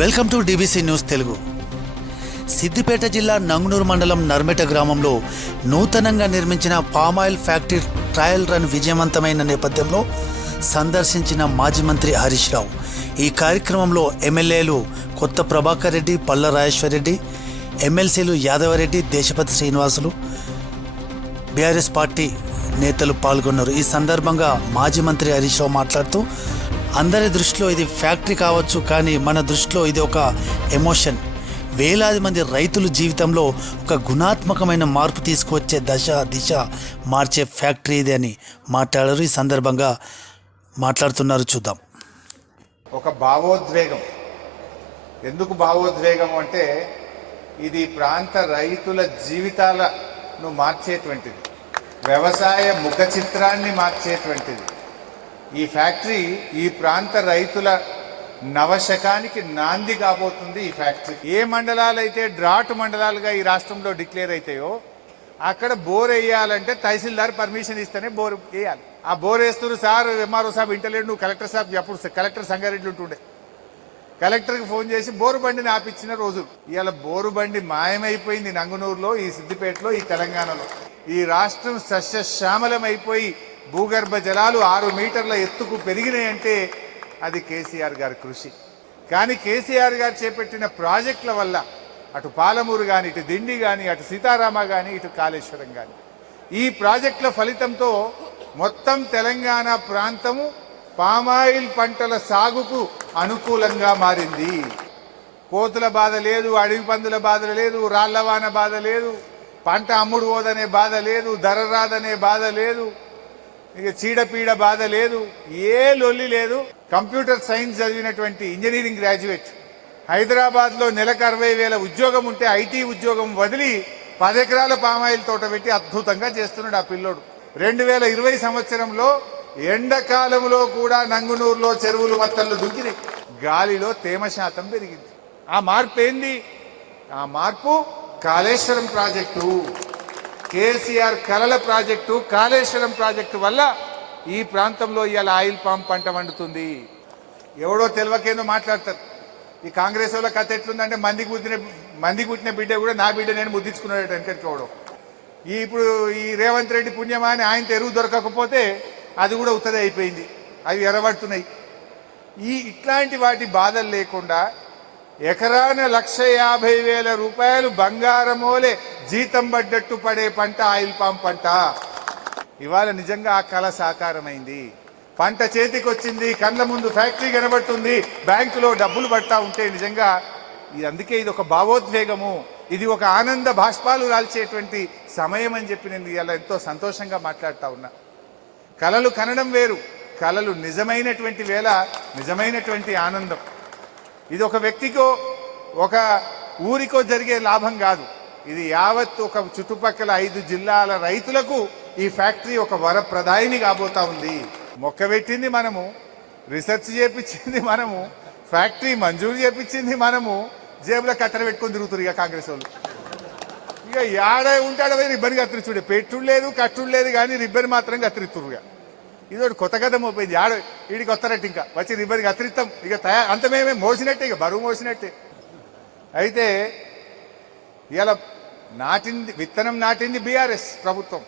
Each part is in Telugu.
Welcome to DBC news Telugu. Siddipet జిల్లా నంగునూరు మండలం నర్మెట గ్రామంలో నూతనంగా నిర్మించిన పామాయిల్ ఫ్యాక్టరీ ట్రయల్ రన్ విజయవంతమైన నేపథ్యంలో సందర్శించిన మాజీ మంత్రి హరీష్ రావు. ఈ కార్యక్రమంలో ఎమ్మెల్యేలు కొత్త ప్రభాకర్ రెడ్డి పల్ల రాజేశ్వర్ రెడ్డి ఎమ్మెల్సీలు యాదవరెడ్డి దేశపతి శ్రీనివాసులు బీఆర్ఎస్ పార్టీ నేతలు పాల్గొన్నారు. ఈ సందర్భంగా మాజీ మంత్రి హరీష్ రావు మాట్లాడుతూ అందరి దృష్టిలో ఇది ఫ్యాక్టరీ కావచ్చు కానీ మన దృష్టిలో ఇది ఒక ఎమోషన్. వేలాది మంది రైతుల జీవితంలో ఒక గుణాత్మకమైన మార్పు తీసుకువచ్చే దశ దిశ మార్చే ఫ్యాక్టరీ ఇది అని మాట్లాడారు. ఈ సందర్భంగా మాట్లాడుతున్నారు చూద్దాం. ఒక భావోద్వేగం. ఎందుకు భావోద్వేగం అంటే ఇది ప్రాంత రైతుల జీవితాలను మార్చేటువంటిది. వ్యవసాయ ముఖ చిత్రాన్ని మార్చేటువంటిది. ఈ ఫ్యాక్టరీ ఈ ప్రాంత రైతుల నవశకానికి నాంది కాబోతుంది ఈ ఫ్యాక్టరీ. ఏ మండలాలు అయితే డ్రాట్ మండలాలుగా ఈ రాష్ట్రంలో డిక్లేర్ అవుతాయో అక్కడ బోర్ వేయాలంటే తహసీల్దార్ పర్మిషన్ ఇస్తేనే బోర్ వేయాలి. ఆ బోర్ వేస్తున్నారు సార్ ఎంఆర్ఓ సాబ్ ఇంటలేడు నువ్వు కలెక్టర్ సాబ్ అప్పుడు కలెక్టర్ సంగారెడ్డి ఉంటుండే. కలెక్టర్కి ఫోన్ చేసి బోరు బండిని ఆపించిన రోజు. ఇవాళ బోరు బండి మాయమైపోయింది నంగునూరులో ఈ సిద్దిపేటలో ఈ తెలంగాణలో. ఈ రాష్ట్రం సస్యశ్యామలమైపోయి భూగర్భ జలాలు ఆరు మీటర్ల ఎత్తుకు పెరిగినాయంటే అది కేసీఆర్ గారి కృషి. కానీ కేసీఆర్ గారు చేపట్టిన ప్రాజెక్టుల వల్ల అటు పాలమూరు కానీ ఇటు దిండి కానీ అటు సీతారామ కానీ ఇటు కాళేశ్వరం కానీ ఈ ప్రాజెక్టుల ఫలితంతో మొత్తం తెలంగాణ ప్రాంతము పామాయిల్ పంటల సాగుకు అనుకూలంగా మారింది. కోతుల బాధ లేదు అడవి పందుల బాధ లేదు రాళ్ళవాన బాధ లేదు పంట అమ్ముడు పోదనే బాధ లేదు ధర రాదనే బాధ లేదు. ఇక చీడపీడ బాధ లేదు ఏ లొల్లి లేదు. కంప్యూటర్ సైన్స్ చదివినటువంటి ఇంజనీరింగ్ గ్రాడ్యుయేట్. హైదరాబాద్లో నెలకు అరవై వేల ఉద్యోగం ఉంటే ఐటీ ఉద్యోగం వదిలి పదెకరాల పామాయిల్ తోట పెట్టి అద్భుతంగా చేస్తున్నాడు ఆ పిల్లోడు. రెండు వేల ఇరవై సంవత్సరంలో ఎండాకాలంలో కూడా నంగునూరులో చెరువులు మత్తళ్ళు దుంకినాయి. గాలిలో తేమ శాతం పెరిగింది. ఆ మార్పు ఏంది? ఆ మార్పు కాళేశ్వరం ప్రాజెక్టు. కేసీఆర్ కలల ప్రాజెక్టు కాళేశ్వరం ప్రాజెక్టు వల్ల ఈ ప్రాంతంలో ఇవాళ ఆయిల్ పామ్ పంట వండుతుంది. ఎవడో తెలివకేందో మాట్లాడతారు. ఈ కాంగ్రెస్ వాళ్ళ కథ ఎట్లుందంటే మందికి పుట్టిన మందికి పుట్టిన బిడ్డ కూడా నా బిడ్డ నేను ముద్దించుకున్నాడు అంటే చూడడం. ఈ ఇప్పుడు ఈ రేవంత్ రెడ్డి పుణ్యమా అని ఆయన ఎరువు దొరకకపోతే అది కూడా ఉత్తదే అయిపోయింది అవి ఎర్రబడుతున్నాయి. ఈ ఇట్లాంటి వాటి బాధలు లేకుండా ఎకరాన లక్ష యాభై వేల రూపాయలు బంగారమోలే జీతం పడ్డట్టు పడే పంట ఆయిల్ పామ్ పంట. ఇవాళ నిజంగా ఆ కళ సాకారమైంది. పంట చేతికొచ్చింది కళ్ళ ముందు ఫ్యాక్టరీ కనబడుతుంది బ్యాంకులో డబ్బులు పడతా ఉంటే నిజంగా ఇది అందుకే ఇది ఒక భావోద్వేగము. ఇది ఒక ఆనంద బాష్పాలు రాల్చేటువంటి సమయం అని చెప్పి నేను ఇలా ఎంతో సంతోషంగా మాట్లాడుతూ ఉన్నా. కళలు కనడం వేరు. కళలు నిజమైనటువంటి వేళ నిజమైనటువంటి ఆనందం. ఇది ఒక వ్యక్తికో ఒక ఊరికో జరిగే లాభం కాదు. ఇది యావత్ ఒక చుట్టుపక్కల ఐదు జిల్లాల రైతులకు ఈ ఫ్యాక్టరీ ఒక వరప్రదాయిని కాబోతా ఉంది. మొక్క పెట్టింది మనము రీసెర్చ్ చేపించింది మనము ఫ్యాక్టరీ మంజూరు చేపించింది మనము జేబులో కట్టెలు పెట్టుకొని తిరుగుతారు ఇక కాంగ్రెస్ వాళ్ళు. ఇక యాడ ఉంటాడో రిబ్బన్ కత్తిరిచుడే పెట్టుడు లేదు కట్టుడు లేదు కానీ రిబ్బన్ మాత్రం కత్తిరిస్తురుగా ఇదోటి ఇది ఒకటి కొత్త కథ మోపోయింది ఆడ వీడికి వస్తారట ఇంకా. వచ్చి రిబ్బన్ అతిరిక్తం. ఇక తయారు అంత మేమే మోసినట్టే ఇక బరువు మోసినట్టే. అయితే ఇలా నాటింది విత్తనం నాటింది బీఆర్ఎస్ ప్రభుత్వం.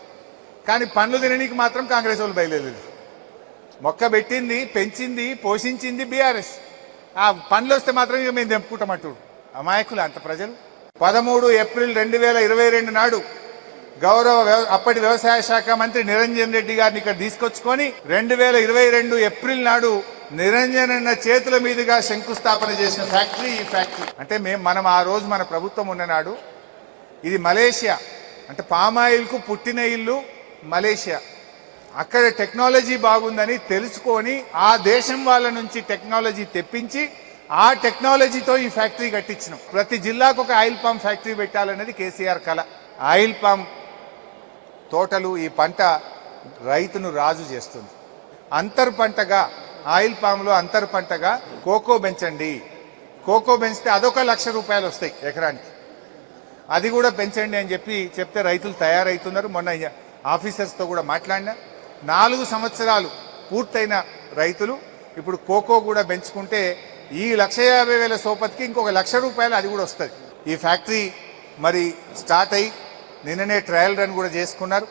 కానీ పండ్లు తిననీకి మాత్రం కాంగ్రెస్ వాళ్ళు బయలుదేరలేదు. మొక్క పెట్టింది పెంచింది పోషించింది బీఆర్ఎస్. ఆ పండ్లు వస్తే మాత్రం ఇక మేము తెంపుకుంటామంటూ అమాయకులు అంత ప్రజలు. పదమూడు ఏప్రిల్ రెండు వేల ఇరవై రెండు నాడు గౌరవ వ్యవ- అప్పటి వ్యవసాయ శాఖ మంత్రి నిరంజన్ రెడ్డి గారిని ఇక్కడ తీసుకొచ్చుకొని రెండు వేల ఇరవై రెండు ఏప్రిల్ నాడు నిరంజన్ అన్న చేతుల మీదుగా శంకుస్థాపన చేసిన ఫ్యాక్టరీ ఈ ఫ్యాక్టరీ. అంటే మేము మనం ఆ రోజు మన ప్రభుత్వం ఉన్ననాడు ఇది మలేషియా. అంటే పామాయిల్కు పుట్టిన ఇల్లు మలేషియా. అక్కడ టెక్నాలజీ బాగుందని తెలుసుకొని ఆ దేశం వాళ్ళ నుంచి టెక్నాలజీ తెప్పించి ఆ టెక్నాలజీతో ఈ ఫ్యాక్టరీ కట్టించినాం. ప్రతి జిల్లాకు ఒక ఆయిల్ పామ్ ఫ్యాక్టరీ పెట్టాలన్నది కేసీఆర్ కళ ఆయిల్ పామ్ తోటలు ఈ పంట రైతును రాజు చేస్తుంది. అంతర్ పంటగా ఆయిల్ పామ్లో అంతర్ పంటగా కోకో పెంచండి. కోకో పెంచితే అదొక లక్ష రూపాయలు వస్తాయి ఎకరానికి. అది కూడా పెంచండి అని చెప్పి చెప్తే రైతులు తయారవుతున్నారు మొన్న ఆఫీసర్స్తో కూడా మాట్లాడినా. నాలుగు సంవత్సరాలు పూర్తయిన రైతులు ఇప్పుడు కోకో కూడా పెంచుకుంటే ఈ లక్ష యాభై వేల సోపతికి ఇంకొక లక్ష రూపాయలు అది కూడా వస్తుంది. ఈ ఫ్యాక్టరీ మరి స్టార్ట్ అయ్యి నిన్ననే ట్రయల్ రన్ కూడా చేసుకున్నారు.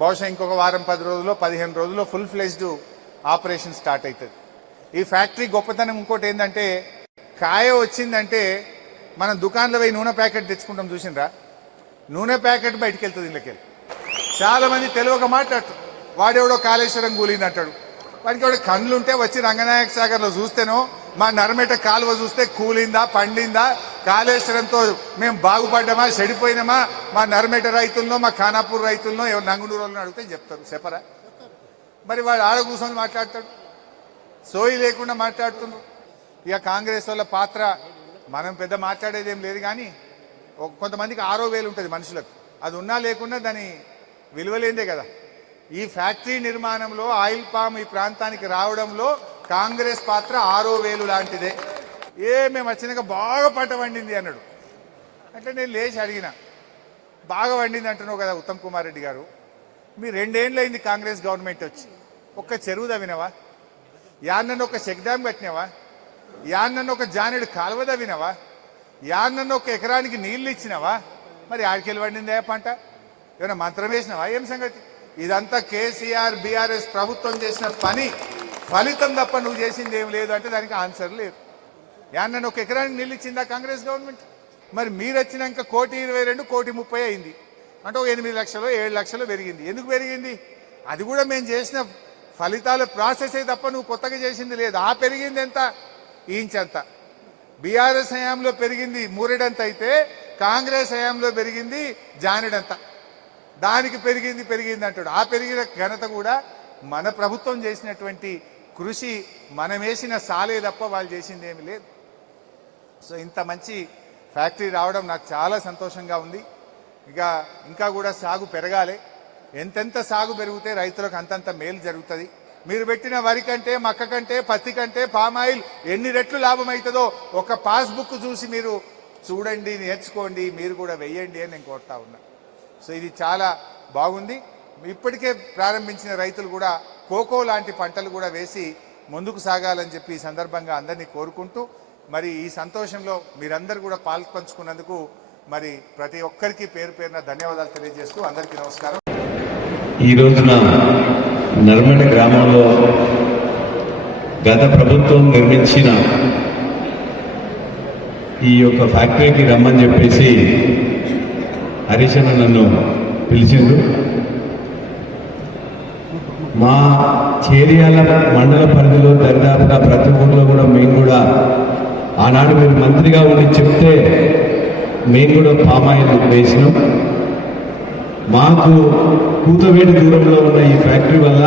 బహుశా ఇంకొక వారం పది రోజుల్లో పదిహేను రోజుల్లో ఫుల్ ఫ్లెజ్డ్ ఆపరేషన్ స్టార్ట్ అవుతుంది. ఈ ఫ్యాక్టరీ గొప్పతనం ఇంకోటి ఏంటంటే కాయ వచ్చిందంటే మనం దుకాణంలో పోయి నూనె ప్యాకెట్ తెచ్చుకుంటాం చూసినరా? నూనె ప్యాకెట్ బయటికి వెళ్తుంది ఇళ్ళకెళ్ళి. చాలా మంది తెలియక మాట్లాడతారు. వాడెవడో కాళేశ్వరం కూలింది అంటాడు వాడికి ఎవడో కళ్ళు ఉంటే వచ్చి రంగనాయక సాగర్లో చూస్తేనో మా నరమేట కాలువ చూస్తే కూలిందా పండిందా? కాళేశ్వరంతో మేము బాగుపడ్డామా చెడిపోయినామా? మా నరమేట రైతుల్లో మా ఖానాపూర్ రైతుల్లో ఎవరు నంగునూరు వాళ్ళని అడిగితే చెప్తారు. చెప్పరా? మరి వాడు ఆడ కూర్చొని మాట్లాడతాడు. సోయి లేకుండా మాట్లాడుతున్నారు. ఇక కాంగ్రెస్ వాళ్ళ పాత్ర మనం పెద్ద మాట్లాడేది ఏం లేదు కానీ కొంతమందికి ఆరో వేలు ఉంటుంది మనుషులకు. అది ఉన్నా లేకున్నా దాని విలువలేందే కదా. ఈ ఫ్యాక్టరీ నిర్మాణంలో ఆయిల్ పామ్ ఈ ప్రాంతానికి రావడంలో కాంగ్రెస్ పాత్ర ఆరో వేలు లాంటిదే. ఏ మేము వచ్చినాక బాగా పంట పండింది అన్నాడు. అంటే నేను లేచి అడిగిన. బాగా పండింది అంటున్నావు కదా ఉత్తమ్ కుమార్ రెడ్డి గారు. మీ రెండేళ్ళు అయింది కాంగ్రెస్ గవర్నమెంట్ వచ్చి? ఒక్క చెరువు తవ్వినవా? యాన్నను ఒక చెక్ డ్యామ్ కట్టినావా? యాన్నను ఒక జానెడు కాలువ తవ్వినవా? యాన్నను ఒక ఎకరానికి నీళ్ళు ఇచ్చినావా? మరి ఆడికెళ్ళి పండిందే పంట? ఏమైనా మంత్రం వేసినావా? ఏం సంగతి? ఇదంతా కేసీఆర్ బీఆర్ఎస్ ప్రభుత్వం చేసిన పని. ఫలితం తప్ప నువ్వు చేసింది ఏం లేదు అంటే దానికి ఆన్సర్ లేదు. యాన్నను ఒక ఎకరానికి నీళ్ళు ఇచ్చిందా కాంగ్రెస్ గవర్నమెంట్? మరి మీరు వచ్చినాక కోటి ఇరవై రెండు కోటి ముప్పై అయింది. అంటే ఒక ఎనిమిది లక్షలు ఏడు లక్షలు పెరిగింది. ఎందుకు పెరిగింది? అది కూడా మేము చేసిన ఫలితాల ప్రాసెసే తప్ప నువ్వు కొత్తగా చేసింది లేదు. ఆ పెరిగింది ఎంత? ఇంచంత బీఆర్ఎస్ హయాంలో పెరిగింది మూరెడంత అయితే కాంగ్రెస్ హయాంలో పెరిగింది జానెడంత. దానికి పెరిగింది పెరిగింది అంటాడు. ఆ పెరిగిన ఘనత కూడా మన ప్రభుత్వం చేసినటువంటి కృషి మనం వేసిన సాలే తప్ప వాళ్ళు చేసింది ఏమి లేదు. సో ఇంత మంచి ఫ్యాక్టరీ రావడం నాకు చాలా సంతోషంగా ఉంది. ఇక ఇంకా కూడా సాగు పెరగాలి. ఎంతెంత సాగు పెరిగితే రైతులకు అంతంత మేలు జరుగుతుంది. మీరు పెట్టిన వరి కంటే మక్క కంటే పత్తి కంటే పామాయిల్ ఎన్ని రెట్లు లాభం అవుతుందో ఒక పాస్బుక్ చూసి మీరు చూడండి నేర్చుకోండి మీరు కూడా వెయ్యండి అని నేను కోరుతా ఉన్నా. సో ఇది చాలా బాగుంది. ఇప్పటికే ప్రారంభించిన రైతులు కూడా కోకో లాంటి పంటలు కూడా వేసి ముందుకు సాగాలని చెప్పి ఈ సందర్భంగా అందరినీ కోరుకుంటూ మరి ఈ సంతోషంలో మీరందరూ కూడా పాల్పంచుకున్నందుకు మరి ప్రతి ఒక్కరికి పేరు పేరున ధన్యవాదాలు తెలియజేస్తూ అందరికీ నమస్కారం. ఈ రోజున నర్మడ గ్రామంలో గత ప్రభుత్వం నిర్మించిన ఈ యొక్క ఫ్యాక్టరీకి రమ్మని చెప్పేసి హరీష్ నన్ను పిలిచిండు. మా చేరియాల మండల పరిధిలో దరిదాపుగా ప్రతి ఊర్లో కూడా మేము కూడా ఆనాడు మీరు మంత్రిగా ఉండి చెప్తే మేము కూడా పామాయిల్ వేసినాం. మాకు కూతవేటి దూరంలో ఉన్న ఈ ఫ్యాక్టరీ వల్ల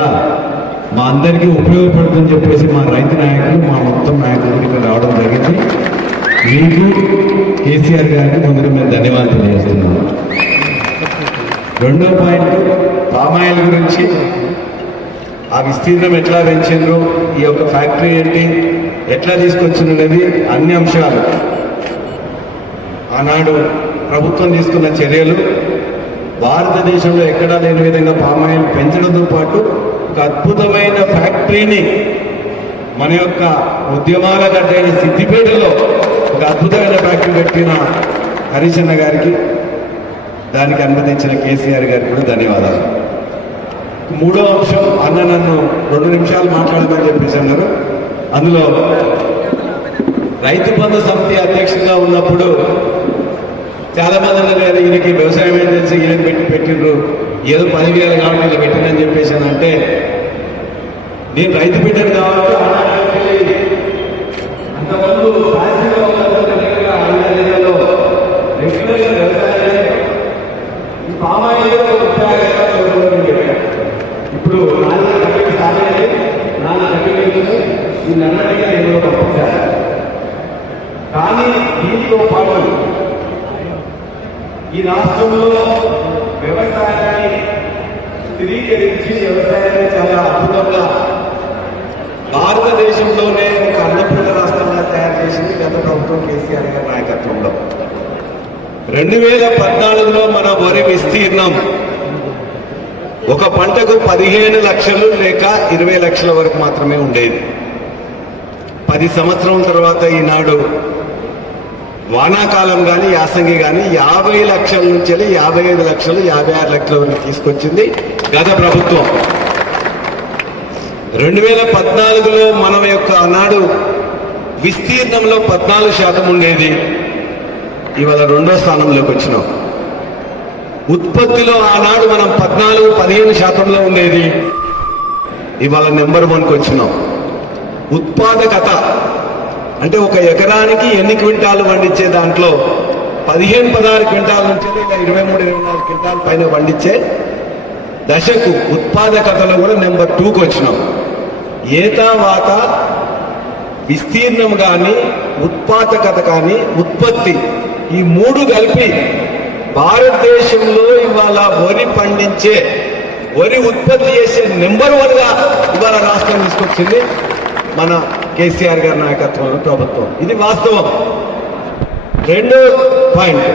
మా అందరికీ ఉపయోగపడుతుందని చెప్పేసి మా రైతు నాయకులు మా మొత్తం నాయకులు ఇక్కడ రావడం జరిగింది. మీకు కేసీఆర్ గారికి ముందుగా మేము ధన్యవాదాలు తెలియజేస్తున్నాము రెండో పాయింట్ పామాయిల్ గురించి ఆ విస్తీర్ణం ఎట్లా పెంచిండ్రు? ఈ యొక్క ఫ్యాక్టరీ ఏంటి? ఎట్లా తీసుకొచ్చినది అన్ని అంశాలు. ఆనాడు ప్రభుత్వం తీసుకున్న చర్యలు భారతదేశంలో ఎక్కడా లేని విధంగా పామాయిల్ పెంచడంతో పాటు ఒక అద్భుతమైన ఫ్యాక్టరీని మన యొక్క ఉద్యమాల గడ్డైన సిద్దిపేటలో ఒక అద్భుతమైన ఫ్యాక్టరీ పెట్టిన హరిచన్న గారికి దానికి అనుమతించిన కేసీఆర్ గారికి కూడా ధన్యవాదాలు. మూడో అంశం అన్న నన్ను రెండు నిమిషాలు మాట్లాడమని చెప్పేసి అన్నారు. అందులో రైతు బంధు సమితి అధ్యక్షుడిగా ఉన్నప్పుడు చాలా మంది అన్నారు ఈయనకి వ్యవసాయం ఏం తెలిసి? ఈయన పెట్టి పెట్టిండ్రు. ఏదో పదివేలు కాబట్టి ఇలా పెట్టినని చెప్పేసి అంటే నేను రైతు బిడ్డను కాబట్టి ఆనాడు అంతకుముందు రాజకీయ రెగ్యులర్గా పామాయిల్ ఇప్పుడు నాలుగు నాన్న సాధనని ఈ నన్నటిగా నేను పంపించాను. కానీ దీనితో పాటు ఈ రాష్ట్రంలో వ్యవసాయాన్ని స్థిరీకరించి వ్యవసాయాన్ని చాలా అద్భుతంగా భారతదేశంలోనే ఒక అన్నపూర్ణ రాష్ట్రంగా తయారు చేసింది గత ప్రభుత్వం కేసీఆర్ గారి నాయకత్వంలో. రెండు వేల పద్నాలుగులో మన వరి విస్తీర్ణం ఒక పంటకు పదిహేను లక్షలు లేక ఇరవై లక్షల వరకు మాత్రమే ఉండేది. పది సంవత్సరం తర్వాత ఈనాడు వానాకాలం కానీ యాసంగి కానీ యాభై లక్షల నుంచి యాభై ఐదు లక్షలు యాభై ఆరు లక్షల వరకు తీసుకొచ్చింది గత ప్రభుత్వం. రెండు వేల పద్నాలుగులో మనం యొక్క ఆనాడు విస్తీర్ణంలో పద్నాలుగు శాతం ఉండేది. ఇవాళ రెండో స్థానంలోకి వచ్చినాం. ఉత్పత్తిలో ఆనాడు మనం పద్నాలుగు పదిహేను శాతంలో ఉండేది. ఇవాళ నెంబర్ వన్కి వచ్చినాం ఉత్పాదకత. అంటే ఒక ఎకరానికి ఎన్ని క్వింటాలు పండించే దాంట్లో పదిహేను పదహారు క్వింటాల నుంచి ఇలా ఇరవై మూడు ఇరవై నాలుగు క్వింటాల పైన పండించే దశకు ఉత్పాదకతలో కూడా నెంబర్ టూకి వచ్చినాం ఏతావాత విస్తీర్ణం కానీ ఉత్పాదకత కానీ ఉత్పత్తి ఈ మూడు కలిపి భారతదేశంలో ఇవాళ వరి పండించే వరి ఉత్పత్తి చేసే నెంబర్ వన్గా ఇవాళ రాష్ట్రం తీసుకొచ్చింది మన కేసీఆర్ గారి నాయకత్వంలో ప్రభుత్వం. ఇది వాస్తవం. రెండో పాయింట్.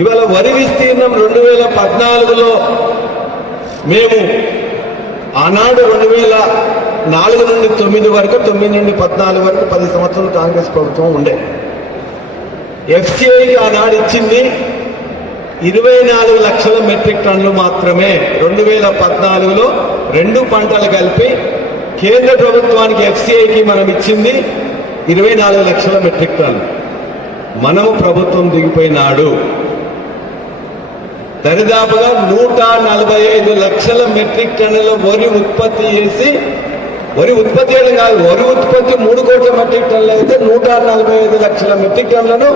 ఇవాళ వరి విస్తీర్ణం రెండు వేల పద్నాలుగులో మేము ఆనాడు రెండు వేల నాలుగు నుండి తొమ్మిది వరకు తొమ్మిది నుండి పద్నాలుగు వరకు పది సంవత్సరాలు కాంగ్రెస్ ప్రభుత్వం ఉండే. ఎఫ్సిఐకి ఆనాడు ఇచ్చింది ఇరవై నాలుగు లక్షల మెట్రిక్ టన్నులు మాత్రమే. రెండు వేల పద్నాలుగులో రెండు పంటలు కలిపి కేంద్ర ప్రభుత్వానికి ఎఫ్సిఐకి మనం ఇచ్చింది ఇరవై నాలుగు లక్షల మెట్రిక్ టన్ను మనము ప్రభుత్వం దిగిపోయినాడు దరిదాపుగా నూట నలభై ఐదు లక్షల మెట్రిక్ టన్నుల వరి ఉత్పత్తి చేసి వరి ఉత్పత్తి చేయడం కాదు వరి ఉత్పత్తి మూడు కోట్ల మెట్రిక్ టన్నులు అయితే నూట నలభై ఐదు లక్షల మెట్రిక్ టన్నులను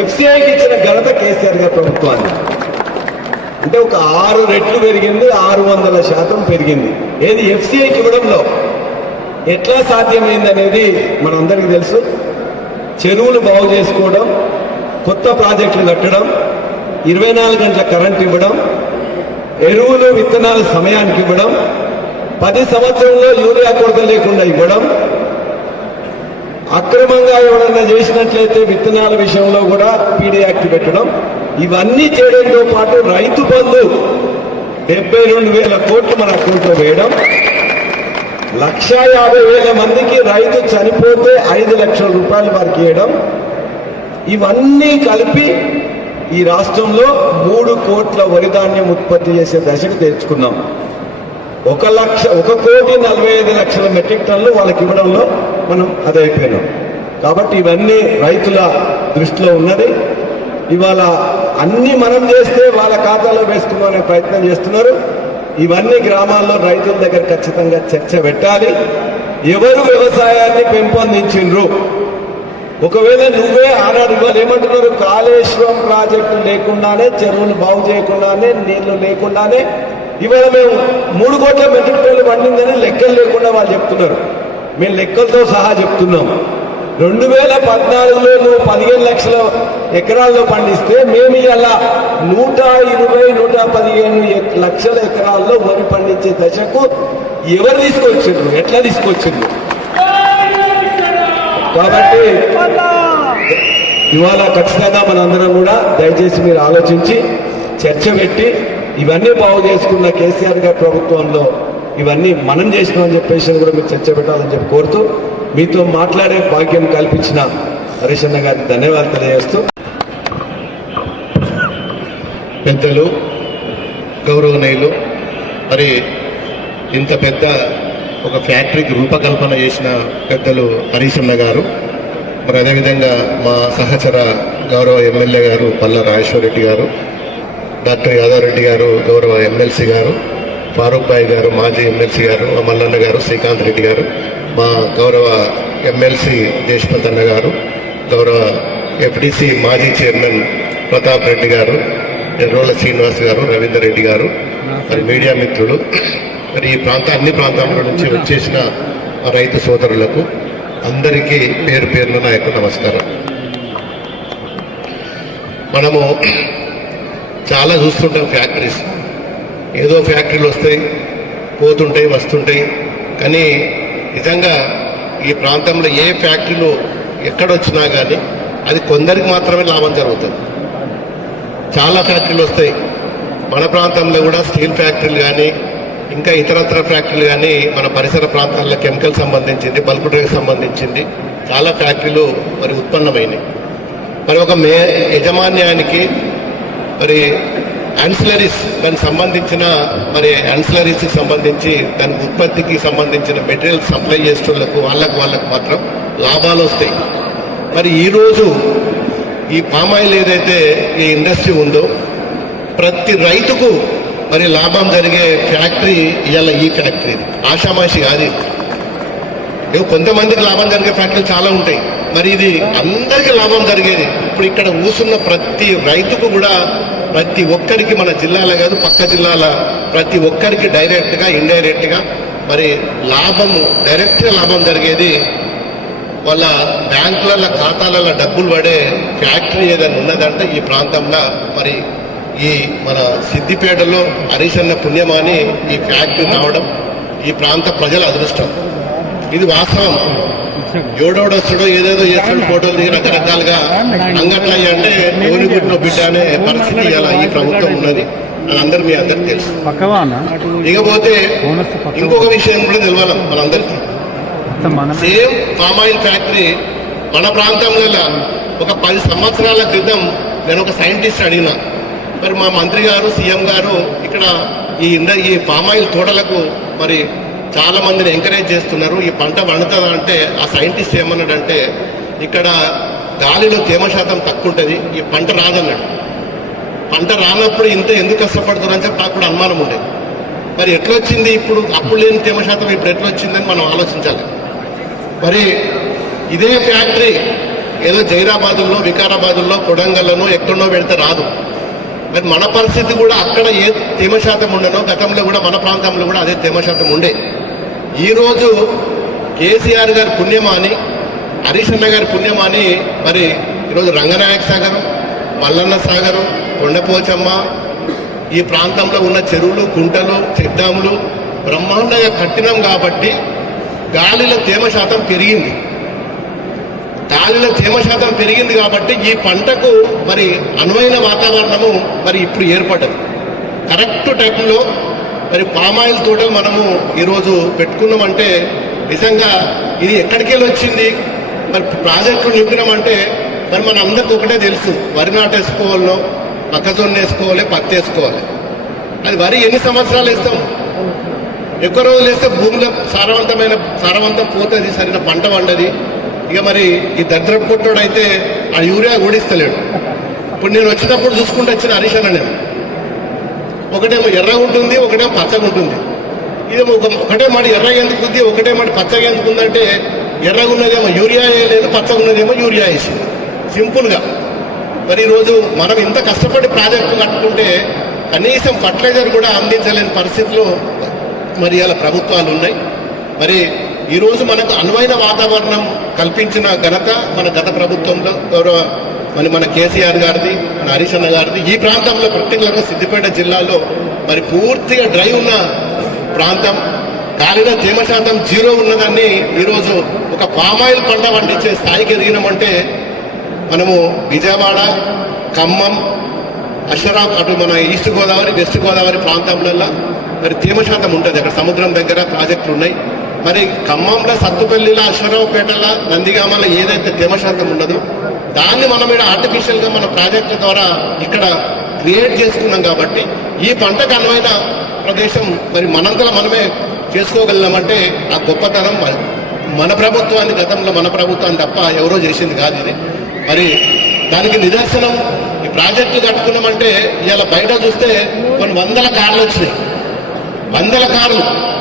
ఎఫ్సిఐకి ఇచ్చిన ఘనత కేసీఆర్ గారి ప్రభుత్వాన్ని. అంటే ఒక ఆరు రెట్లు పెరిగింది ఆరు వందల శాతం పెరిగింది. ఏది ఎఫ్సిఐకి ఇవ్వడంలో ఎట్లా సాధ్యమైంది అనేది మనందరికీ తెలుసు. చెరువులు బాగు చేసుకోవడం కొత్త ప్రాజెక్టులు కట్టడం ఇరవై నాలుగు గంటల కరెంట్ ఇవ్వడం ఎరువులు విత్తనాలు సమయానికి ఇవ్వడం పది సంవత్సరంలో యూరియా కొరత లేకుండా ఇవ్వడం అక్రమంగా ఎవరైనా చేసినట్లయితే విత్తనాల విషయంలో కూడా పీడీ యాక్ట్ పెట్టడం ఇవన్నీ చేయడంతో పాటు రైతు బంధు డెబ్బై రెండు వేల కోట్లు మన అకౌంట్లో వేయడం లక్ష యాభై వేల మందికి రైతు చనిపోతే ఐదు లక్షల రూపాయలు వారికి ఇవ్వడం ఇవన్నీ కలిపి ఈ రాష్ట్రంలో మూడు కోట్ల వరిధాన్యం ఉత్పత్తి చేసే దశకు తెచ్చుకున్నాం ఒక లక్ష ఒక కోటి నలభై ఐదు లక్షల మెట్రిక్ టన్నులు వాళ్ళకి ఇవ్వడంలో మనం అదైపోయినాం. కాబట్టి ఇవన్నీ రైతుల దృష్టిలో ఉన్నది. ఇవాళ అన్ని మనం చేస్తే వాళ్ళ ఖాతాలో వేసుకునే ప్రయత్నం చేస్తున్నారు. ఇవన్నీ గ్రామాల్లో రైతుల దగ్గర ఖచ్చితంగా చర్చ పెట్టాలి. ఎవరు వ్యవసాయాన్ని పెంపొందించిండ్రు? ఒకవేళ నువ్వే ఆనాడు ఇవాళ ఏమంటున్నారు? కాళేశ్వరం ప్రాజెక్టు లేకుండానే చెరువులు బాగు చేయకుండానే నీళ్ళు లేకుండానే ఇవాళ మేము మూడు కోట్ల మెట్రిక్ టన్నులు పండిందని లెక్కలు లేకుండా వాళ్ళు చెప్తున్నారు. మేము లెక్కలతో సహా చెప్తున్నాం. రెండు వేల పద్నాలుగులో నువ్వు పదిహేను లక్షల ఎకరాల్లో పండిస్తే మేము ఇలా నూట ఇరవై నూట పదిహేను లక్షల ఎకరాల్లో వరి పండించే దశకు ఎవరు తీసుకొచ్చిండ్రు? ఎట్లా తీసుకొచ్చిండ్రు? కాబట్టి ఇవాళ ఖచ్చితంగా మనందరం కూడా దయచేసి మీరు ఆలోచించి చర్చ పెట్టి ఇవన్నీ బాగు చేసుకున్న కేసీఆర్ గారి ప్రభుత్వంలో ఇవన్నీ మనం చేసినామని చెప్పేసి కూడా మీరు చర్చ పెట్టాలని చెప్పి కోరుతూ మీతో మాట్లాడే భాగ్యం కల్పించిన హరీష్ అన్న గారికి ధన్యవాదాలు తెలియజేస్తూ. పెద్దలు గౌరవనీయులు మరి ఇంత పెద్ద ఒక ఫ్యాక్టరీకి రూపకల్పన చేసిన పెద్దలు హరీష్ అన్న గారు మరి అదేవిధంగా మా సహచర గౌరవ ఎమ్మెల్యే గారు పల్ల రాజేశ్వర గారు డాక్టర్ యాదారెడ్డి గారు గౌరవ ఎమ్మెల్సీ గారు ఫారూక్ భాయ్ గారు మాజీ ఎమ్మెల్సీ గారు మా మల్లన్న గారు శ్రీకాంత్ రెడ్డి గారు మా గౌరవ ఎమ్మెల్సీ జయశ్పత్ అన్న గారు గౌరవ ఎఫ్డిసి మాజీ చైర్మన్ ప్రతాప్ రెడ్డి గారు ఎర్రోళ్ళ శ్రీనివాస్ గారు రవీందర్ రెడ్డి గారు మరి మీడియా మిత్రులు మరి ఈ ప్రాంత అన్ని ప్రాంతాల నుంచి వచ్చేసిన రైతు సోదరులకు అందరికీ పేరు పేరున నా యొక్క నమస్కారం. మనము చాలా చూస్తుంటాం ఫ్యాక్టరీస్. ఏదో ఫ్యాక్టరీలు వస్తాయి పోతుంటాయి వస్తుంటాయి. కానీ నిజంగా ఈ ప్రాంతంలో ఏ ఫ్యాక్టరీలు ఎక్కడొచ్చినా కానీ అది కొందరికి మాత్రమే లాభం జరుగుతుంది. చాలా ఫ్యాక్టరీలు వస్తాయి. మన ప్రాంతంలో కూడా స్టీల్ ఫ్యాక్టరీలు కానీ ఇంకా ఇతరత్ర ఫ్యాక్టరీలు కానీ మన పరిసర ప్రాంతాల్లో కెమికల్ సంబంధించింది బల్క్ డ్రగ్ సంబంధించింది చాలా ఫ్యాక్టరీలు మరి ఉత్పన్నమైనవి మరి ఒక మే యజమాన్యానికి మరి యాన్సిలరీస్ దానికి సంబంధించిన మరి యాన్సిలరీస్కి సంబంధించి దాని ఉత్పత్తికి సంబంధించిన మెటీరియల్ సప్లై చేసేటోళ్ళకు వాళ్ళకు వాళ్ళకు మాత్రం లాభాలు వస్తాయి. మరి ఈరోజు ఈ పామాయిల్ ఏదైతే ఈ ఇండస్ట్రీ ఉందో ప్రతి రైతుకు మరి లాభం జరిగే ఫ్యాక్టరీ ఇవాళ ఈ ఫ్యాక్టరీ ఆషామాషి కాదు కొంతమందికి లాభం జరిగే ఫ్యాక్టరీలు చాలా ఉంటాయి. మరి ఇది అందరికీ లాభం జరిగేది. ఇప్పుడు ఇక్కడ కూసున్న ప్రతి రైతుకు కూడా ప్రతి ఒక్కరికి మన జిల్లాలో కాదు పక్క జిల్లాల ప్రతి ఒక్కరికి డైరెక్ట్గా ఇండైరెక్ట్గా మరి లాభం డైరెక్ట్గా లాభం జరిగేది వాళ్ళ బ్యాంకుల ఖాతాలలో డబ్బులు పడే ఫ్యాక్టరీ ఏదైనా ఉన్నదంటే ఈ ప్రాంతంలో మరి ఈ మన సిద్దిపేటలో హరిశన్న పుణ్యమాని ఈ ఫ్యాక్టరీ రావడం ఈ ప్రాంత ప్రజల అదృష్టం. ఇది వాస్తవం. ఎవడోడు వస్తాడో ఏదేదో చేస్తాడు ఫోటోలు దిగి రకరకాలుగా అంగట్లయ్య అంటే ఓని పుట్టిన బిడ్డ అనే పరిస్థితి ఇలా ఈ ప్రభుత్వం ఉన్నది. అందరు మీ అందరికి తెలుసు. ఇకపోతే ఇంకొక విషయం కూడా తెలవాలి మనందరికీ. సేమ్ పామ్ ఆయిల్ ఫ్యాక్టరీ మన ప్రాంతంలో ఒక పది సంవత్సరాల క్రితం నేను ఒక సైంటిస్ట్ అడిగిన. మరి మా మంత్రి గారు సీఎం గారు ఇక్కడ ఈ ఇండ ఈ పామ్ ఆయిల్ తోటలకు మరి చాలా మందిని ఎంకరేజ్ చేస్తున్నారు. ఈ పంట పండుతుందా అంటే ఆ సైంటిస్ట్ ఏమన్నాడంటే ఇక్కడ గాలిలో తేమ శాతం తక్కువ ఉంటుంది ఈ పంట రాదన్నాడు. పంట రానప్పుడు ఇంత ఎందుకు కష్టపడుతున్నారు అని చెప్పి నాకు కూడా అనుమానం ఉండేది మరి ఎట్లా వచ్చింది ఇప్పుడు? అప్పుడు లేని తేమ శాతం ఇప్పుడు ఎట్లా వచ్చిందని మనం ఆలోచించాలి. మరి ఇదే ఫ్యాక్టరీ ఏదో జైరాబాదుల్లో వికారాబాదుల్లో కొడంగల్లోనో ఎక్కడనో వెళ్తే రాదు. మరి మన పరిస్థితి కూడా అక్కడ ఏ తేమ శాతం ఉండనో గతంలో కూడా మన ప్రాంతంలో కూడా అదే తేమ శాతం ఉండే. ఈరోజు కేసీఆర్ గారి పుణ్యమాని హరీష్ అన్న గారి పుణ్యమాని మరి ఈరోజు రంగనాయక సాగర్ మల్లన్న సాగర్ కొండపోచమ్మ ఈ ప్రాంతంలో ఉన్న చెరువులు కుంటలు చెద్దాములు బ్రహ్మాండంగా కట్టినాం కాబట్టి గాలిలో తేమ శాతం పెరిగింది. గాలిలో తేమ శాతం పెరిగింది కాబట్టి ఈ పంటకు మరి అనువైన వాతావరణము మరి ఇప్పుడు ఏర్పడ్డది కరెక్ట్ టైంలో మరి పామాయిల్ తోటలు మనము ఈరోజు పెట్టుకున్నామంటే నిజంగా ఇది ఎక్కడికి వెళ్ళి వచ్చింది? మరి ప్రాజెక్టు నింపినామంటే మరి మన అందరికి ఒకటే తెలుసు. వరి నాటు వేసుకోవాలనో మొక్కజొన్న వేసుకోవాలి పత్తి వేసుకోవాలి. అది వరి ఎన్ని సంవత్సరాలు వేస్తాం? ఎక్కువ రోజులు వేస్తే భూమిలో సారవంతమైన సారవంతం పోతుంది సరైన పంట వండది ఇక మరి ఈ దరిద్ర కొట్టోడైతే అయితే ఆ యూరియా ఓడిస్తలేడు ఇప్పుడు నేను వచ్చినప్పుడు చూసుకుంటూ వచ్చిన హరీష్ అన్న నేను. ఒకటేమో ఎర్రగా ఉంటుంది ఒకటేమో పచ్చగా ఉంటుంది. ఇదేమో ఒక ఒకటే మాట ఎర్రగా ఎందుకు ఉంది ఒకటే మాట పచ్చగా ఎందుకు ఉందంటే ఎర్రగా ఉన్నదేమో యూరియా వేయలేదు పచ్చగా ఉన్నదేమో యూరియా వేసింది సింపుల్గా. మరి ఈరోజు మనం ఇంత కష్టపడి ప్రాజెక్టు కట్టుకుంటే కనీసం ఫర్టిలైజర్ కూడా అందించలేని పరిస్థితిలో మరి ఇలా ప్రభుత్వాలు ఉన్నాయి. మరి ఈరోజు మనకు అనువైన వాతావరణం కల్పించిన ఘనత మన గత ప్రభుత్వంలో గౌరవ మరి మన కేసీఆర్ గారిది మన హరీష్ అన్న గారిది ఈ ప్రాంతంలో పర్టికులర్గా సిద్దిపేట జిల్లాలో మరి పూర్తిగా డ్రై ఉన్న ప్రాంతం గాలిలో తేమ శాతం జీరో ఉన్నదాన్ని ఈరోజు ఒక పామాయిల్ పంట పండించే స్థాయికి ఎదిగినామంటే మనము విజయవాడ ఖమ్మం అషరాబ్ అటు మన ఈస్ట్ గోదావరి వెస్ట్ గోదావరి ప్రాంతంలో మరి తేమ శాతం ఉంటుంది. అక్కడ సముద్రం దగ్గర ప్రాజెక్టులు ఉన్నాయి. మరి ఖమ్మంలో సత్తుపల్లిలో అశ్వరావుపేటలో నందిగామలో ఏదైతే తేమ శాతం ఉండదో దాన్ని మనం ఇక్కడ ఆర్టిఫిషియల్గా మన ప్రాజెక్టుల ద్వారా ఇక్కడ క్రియేట్ చేసుకున్నాం కాబట్టి ఈ పంటకు అనువైన ప్రదేశం మరి మనంతలో మనమే చేసుకోగలమంటే ఆ గొప్పతనం మన- మన ప్రభుత్వాన్ని గతంలో మన ప్రభుత్వాన్ని తప్ప ఎవరో చేసింది కాదు ఇది. మరి దానికి నిదర్శనం ఈ ప్రాజెక్టులు కట్టుకున్నామంటే ఇలా బయట చూస్తే కొన్ని వందల కార్లు వచ్చినాయి. వందల కార్లు.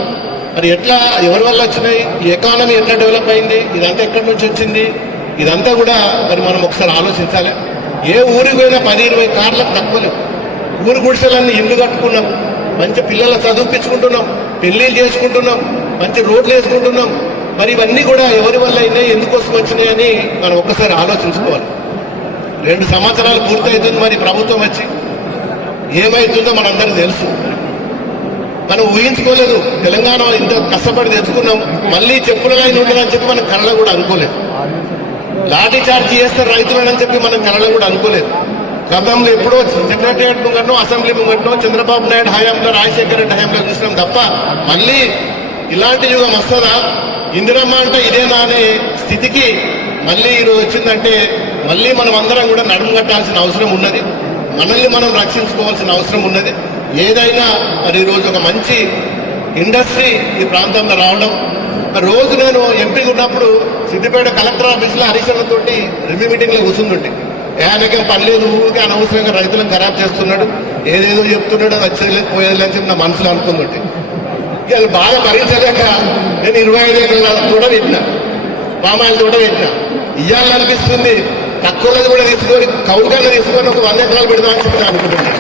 మరి ఎట్లా ఎవరి వల్ల వచ్చినాయి? ఈ ఎకానమీ ఎట్లా డెవలప్ అయింది? ఇదంతా ఎక్కడి నుంచి వచ్చింది? ఇదంతా కూడా మరి మనం ఒకసారి ఆలోచించాలి. ఏ ఊరికి పోయినా పది ఇరవై కార్లకు తక్కువ లేవు. ఊరు గుడిసెలన్నీ ఇల్లు కట్టుకున్నాం. మంచి పిల్లలు చదువుపించుకుంటున్నాం. పెళ్ళిళ్ళు చేసుకుంటున్నాం. మంచి రోడ్లు వేసుకుంటున్నాం. మరి ఇవన్నీ కూడా ఎవరి వల్ల అయినాయి ఎందుకోసం వచ్చినాయి అని మనం ఒక్కసారి ఆలోచించుకోవాలి. రెండు సంవత్సరాలు పూర్తవుతుంది మరి ప్రభుత్వం వచ్చి. ఏమైతుందో మనందరికీ తెలుసు. మనం ఊహించుకోలేదు. తెలంగాణ ఇంత కష్టపడి తెచ్చుకున్నాం. మళ్ళీ చెప్పుల లైన్ ఉండదని చెప్పి మనం కళ్ళ కూడా అనుకోలేదు. లాఠీ చార్జ్ చేస్తారు రైతులని చెప్పి మనం కనడం కూడా అనుకోలేదు. గతంలో ఎప్పుడో సెక్రటరియట్ ముంగట్నో అసెంబ్లీ ముంగట్నో చంద్రబాబు నాయుడు హయాంలో రాజశేఖర రెడ్డి హయాంలో చూసినాం తప్ప మళ్ళీ ఇలాంటి యుగం వస్తుందా? ఇందిరమ్మ అంటే ఇదేనా అనే స్థితికి మళ్ళీ ఈరోజు వచ్చిందంటే మళ్ళీ మనం అందరం కూడా నడుము కట్టాల్సిన అవసరం ఉన్నది. మనల్ని మనం రక్షించుకోవాల్సిన అవసరం ఉన్నది. ఏదైనా మరి ఈరోజు ఒక మంచి ఇండస్ట్రీ ఈ ప్రాంతంలో రావడం రోజు నేను ఎంపీగా ఉన్నప్పుడు సిద్దిపేట కలెక్టర్ ఆఫీస్లో హరీశ్వరతోటి రివ్యూ మీటింగ్లో కూర్చుంటుంటే ఆయనకే పని లేదు ఊరికే అనవసరంగా రైతులను ఖరాబ్ చేస్తున్నాడు ఏదేదో చెప్తున్నాడు అది వచ్చేది లేదు పోయేది అని చెప్పి నా మనసులో అనుకుంటుంటే ఇక అది బాగా భరించలేక నేను ఇరవై ఐదు ఎకరాల కూడా పెట్టిన పామాయిల్ కూడా పెట్టిన. ఇవ్వాలనిపిస్తుంది తక్కువలో కూడా తీసుకొని కౌలుగా తీసుకొని ఒక వంద ఎకరాలు పెడదామని చెప్పి అనుకుంటున్నాను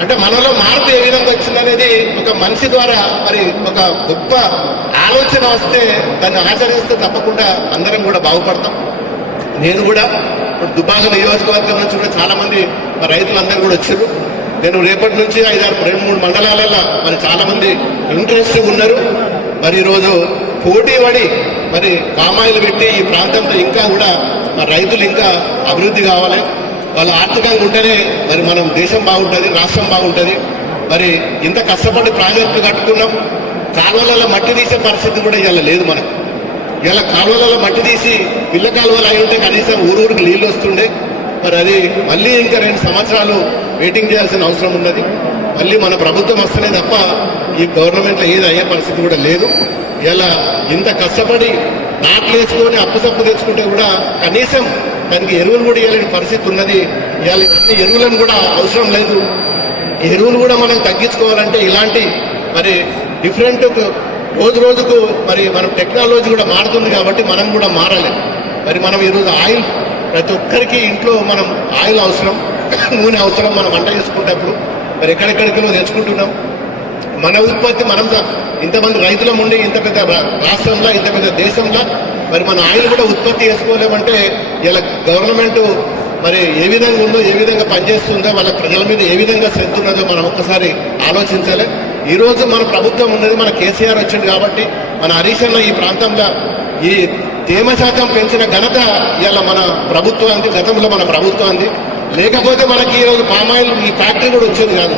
అంటే మనలో మార్పు ఏ విధంగా వచ్చిందనేది ఒక మనిషి ద్వారా మరి ఒక గొప్ప ఆలోచన వస్తే దాన్ని ఆచరిస్తే తప్పకుండా అందరం కూడా బాగుపడతాం. నేను కూడా ఇప్పుడు దుబాక నియోజకవర్గం నుంచి కూడా చాలా మంది రైతులందరూ కూడా వచ్చారు. నేను రేపటి నుంచి ఐదారు రెండు మూడు మండలాలలో మరి చాలా మంది ఇంట్రెస్ట్ ఉన్నారు. మరి ఈరోజు పోటీ పడి మరి పామాయిలు పెట్టి ఈ ప్రాంతంలో ఇంకా కూడా మరి రైతులు ఇంకా అభివృద్ధి కావాలి. వాళ్ళు ఆర్థికంగా ఉంటేనే మరి మనం దేశం బాగుంటుంది రాష్ట్రం బాగుంటుంది. మరి ఇంత కష్టపడి ప్రాజెక్టులు కట్టుకున్నాం కాలువలలో మట్టి తీసే పరిస్థితి కూడా ఇలా లేదు మనకు. ఇలా కాలువలలో మట్టి తీసి పిల్ల కాలువలు అయి ఉంటే కనీసం ఊరూరికి నీళ్ళు వస్తుండే. మరి అది మళ్ళీ ఇంకా రెండు సంవత్సరాలు వెయిటింగ్ చేయాల్సిన అవసరం ఉన్నది. మళ్ళీ మన ప్రభుత్వం వస్తేనే తప్ప ఈ గవర్నమెంట్లో ఏది అయ్యే పరిస్థితి కూడా లేదు. ఇలా ఇంత కష్టపడి నాట్లు వేసుకొని అప్పు సప్పు తెచ్చుకుంటే కూడా కనీసం దానికి ఎరువులు కూడా ఇవ్వలేని పరిస్థితి ఉన్నది. ఇవాళ ఎరువులను కూడా అవసరం లేదు. ఈ ఎరువులు కూడా మనం తగ్గించుకోవాలంటే ఇలాంటి మరి డిఫరెంట్ రోజు రోజుకు మరి మనం టెక్నాలజీ కూడా మారుతుంది కాబట్టి మనం కూడా మారాలి. మరి మనం ఈరోజు ఆయిల్ ప్రతి ఒక్కరికి ఇంట్లో మనం ఆయిల్ అవసరం నూనె అవసరం మనం వంట చేసుకునేటప్పుడు. మరి ఎక్కడెక్కడికి తెచ్చుకుంటున్నాం. మన ఉత్పత్తి మనం ఇంతమంది రైతులం ఉండి ఇంత పెద్ద రాష్ట్రంలో ఇంత పెద్ద దేశంలో మరి మన ఆయిల్ కూడా ఉత్పత్తి చేసుకోలేమంటే ఇలా గవర్నమెంట్ మరి ఏ విధంగా ఉందో ఏ విధంగా పనిచేస్తుందో వాళ్ళ ప్రజల మీద ఏ విధంగా శ్రద్ధ ఉన్నదో మనం ఒక్కసారి ఆలోచించాలి. ఈరోజు మన ప్రభుత్వం ఉన్నది మన కేసీఆర్ వచ్చింది కాబట్టి మన హరీశన్న ఈ ప్రాంతంలో ఈ తేమ శాతం పెంచిన ఘనత ఇలా మన ప్రభుత్వానికి గతంలో మన ప్రభుత్వానికి. లేకపోతే మనకి ఈ రోజు పామాయిల్ ఈ ఫ్యాక్టరీ కూడా వచ్చేది కాదు.